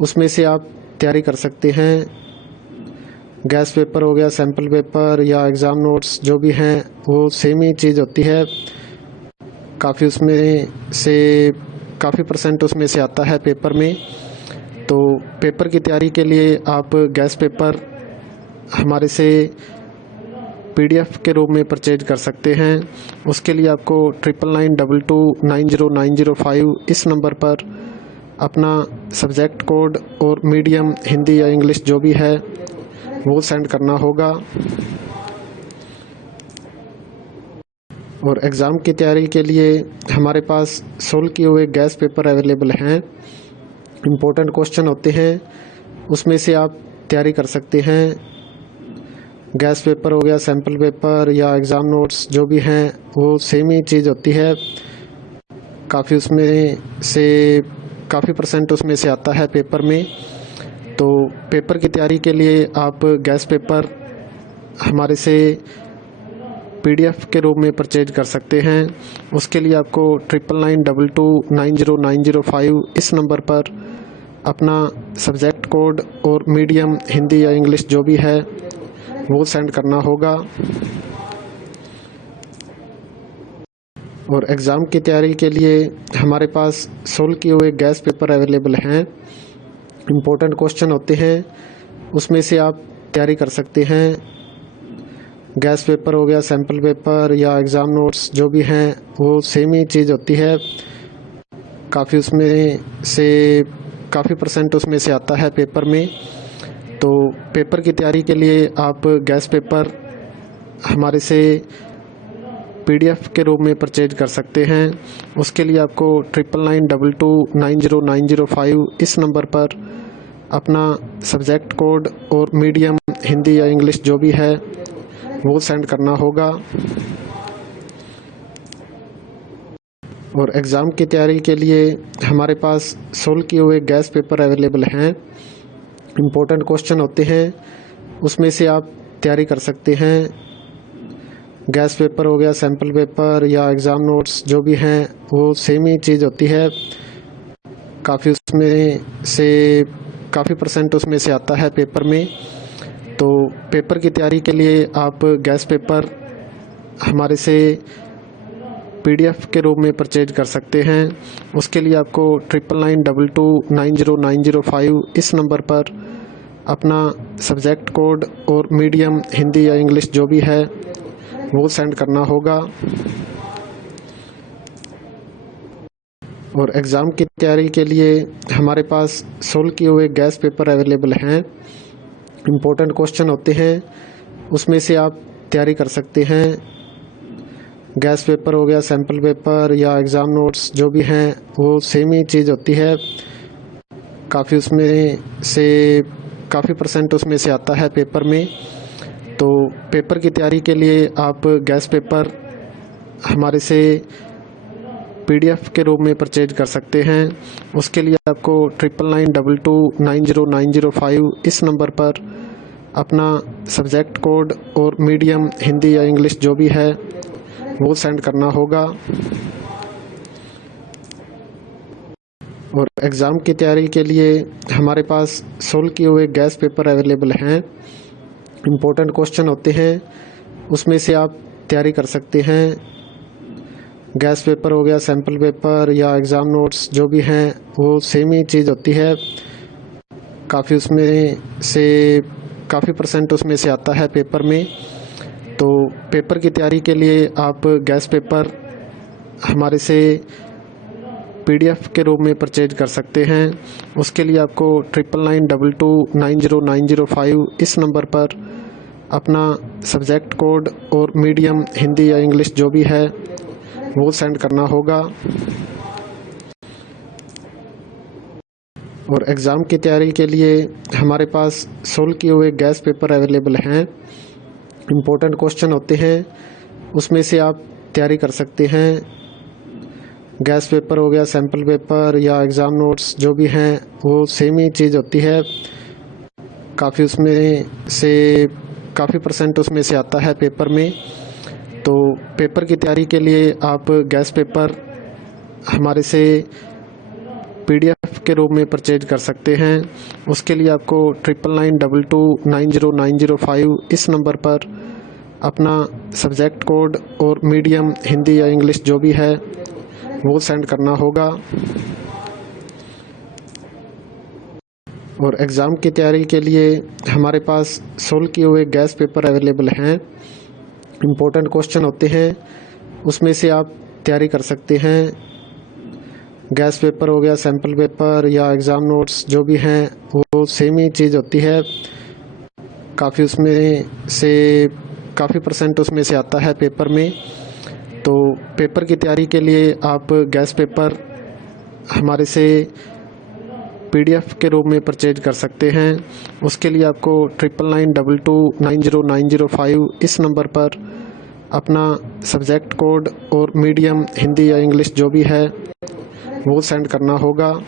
उसमें से आप तैयारी कर सकते हैं। गैस पेपर हो गया, सैम्पल पेपर या एग्ज़ाम नोट्स जो भी हैं वो सेम ही चीज़ होती है। काफ़ी उसमें से काफ़ी परसेंट उसमें से आता है पेपर में। तो पेपर की तैयारी के लिए आप गैस पेपर हमारे से PDF के रूप में परचेज कर सकते हैं। उसके लिए आपको 9992290905 इस नंबर पर अपना सब्जेक्ट कोड और मीडियम हिंदी या इंग्लिश जो भी है वो सेंड करना होगा। और एग्ज़ाम की तैयारी के लिए हमारे पास सोल्व किए हुए गैस पेपर अवेलेबल हैं। इम्पोर्टेंट क्वेश्चन होते हैं, उसमें से आप तैयारी कर सकते हैं। गैस पेपर हो गया, सैम्पल पेपर या एग्ज़ाम नोट्स जो भी हैं वो सेम ही चीज़ होती है। काफ़ी उसमें से काफ़ी परसेंट उसमें से आता है पेपर में। तो पेपर की तैयारी के लिए आप गैस पेपर हमारे से PDF के रूप में परचेज कर सकते हैं। उसके लिए आपको 9992290905 इस नंबर पर अपना सब्जेक्ट कोड और मीडियम हिंदी या इंग्लिश जो भी है वो सेंड करना होगा। और एग्ज़ाम की तैयारी के लिए हमारे पास सोल्व किए हुए गैस पेपर अवेलेबल हैं। इम्पोर्टेंट क्वेश्चन होते हैं, उसमें से आप तैयारी कर सकते हैं। गैस पेपर हो गया, सैम्पल पेपर या एग्ज़ाम नोट्स जो भी हैं वो सेम ही चीज़ होती है। काफ़ी उसमें से काफ़ी परसेंट उसमें से आता है पेपर में। तो पेपर की तैयारी के लिए आप गैस पेपर हमारे से PDF के रूप में परचेज कर सकते हैं। उसके लिए आपको 9992290905 इस नंबर पर अपना सब्जेक्ट कोड और मीडियम हिंदी या इंग्लिश जो भी है वो सेंड करना होगा। और एग्ज़ाम की तैयारी के लिए हमारे पास सोल्व किए हुए गैस पेपर अवेलेबल हैं। इम्पोर्टेंट क्वेश्चन होते हैं, उसमें से आप तैयारी कर सकते हैं। गैस पेपर हो गया, सैम्पल पेपर या एग्ज़ाम नोट्स जो भी हैं वो सेम ही चीज़ होती है। काफ़ी उसमें से काफ़ी परसेंट उसमें से आता है पेपर में। तो पेपर की तैयारी के लिए आप गैस पेपर हमारे से PDF के रूप में परचेज कर सकते हैं। उसके लिए आपको 9992290905 इस नंबर पर अपना सब्जेक्ट कोड और मीडियम हिंदी या इंग्लिश जो भी है वो सेंड करना होगा। और एग्ज़ाम की तैयारी के लिए हमारे पास सोल्व किए हुए गैस पेपर अवेलेबल हैं। इम्पोर्टेंट क्वेश्चन होते हैं, उसमें से आप तैयारी कर सकते हैं। गैस पेपर हो गया, सैम्पल पेपर या एग्ज़ाम नोट्स जो भी हैं वो सेम ही चीज़ होती है। काफ़ी उसमें से काफ़ी परसेंट उसमें से आता है पेपर में। तो पेपर की तैयारी के लिए आप गैस पेपर हमारे से PDF के रूप में परचेज कर सकते हैं। उसके लिए आपको 9992290905 इस नंबर पर अपना सब्जेक्ट कोड और मीडियम हिंदी या इंग्लिश जो भी है वो सेंड करना होगा। और एग्ज़ाम की तैयारी के लिए हमारे पास सोल्व किए हुए गैस पेपर अवेलेबल हैं। इम्पोर्टेंट क्वेश्चन होते हैं, उसमें से आप तैयारी कर सकते हैं। गैस पेपर हो गया, सैम्पल पेपर या एग्ज़ाम नोट्स जो भी हैं वो सेम ही चीज़ होती है। काफ़ी उसमें से काफ़ी परसेंट उसमें से आता है पेपर में। तो पेपर की तैयारी के लिए आप गैस पेपर हमारे से PDF के रूप में परचेज कर सकते हैं। उसके लिए आपको 9992290905 इस नंबर पर अपना सब्जेक्ट कोड और मीडियम हिंदी या इंग्लिश जो भी है वो सेंड करना होगा। और एग्ज़ाम की तैयारी के लिए हमारे पास सोल्व किए हुए गैस पेपर अवेलेबल हैं। इम्पोर्टेंट क्वेश्चन होते हैं, उसमें से आप तैयारी कर सकते हैं। गैस पेपर हो गया, सैम्पल पेपर या एग्ज़ाम नोट्स जो भी हैं वो सेम ही चीज़ होती है। काफ़ी उसमें से काफ़ी परसेंट उसमें से आता है पेपर में। तो पेपर की तैयारी के लिए आप गैस पेपर हमारे से PDF के रूप में परचेज कर सकते हैं। उसके लिए आपको 9992290905 इस नंबर पर अपना सब्जेक्ट कोड और मीडियम हिंदी या इंग्लिश जो भी है वो सेंड करना होगा। और एग्ज़ाम की तैयारी के लिए हमारे पास सोल्व किए हुए गैस पेपर अवेलेबल हैं। इम्पोर्टेंट क्वेश्चन होते हैं, उसमें से आप तैयारी कर सकते हैं। गैस पेपर हो गया, सैम्पल पेपर या एग्ज़ाम नोट्स जो भी हैं वो सेम ही चीज़ होती है। काफ़ी परसेंट उसमें से आता है पेपर में। तो पेपर की तैयारी के लिए आप गैस पेपर हमारे से PDF के रूप में परचेज कर सकते हैं। उसके लिए आपको 9992290905 इस नंबर पर अपना सब्जेक्ट कोड और मीडियम हिंदी या इंग्लिश जो भी है वो सेंड करना होगा।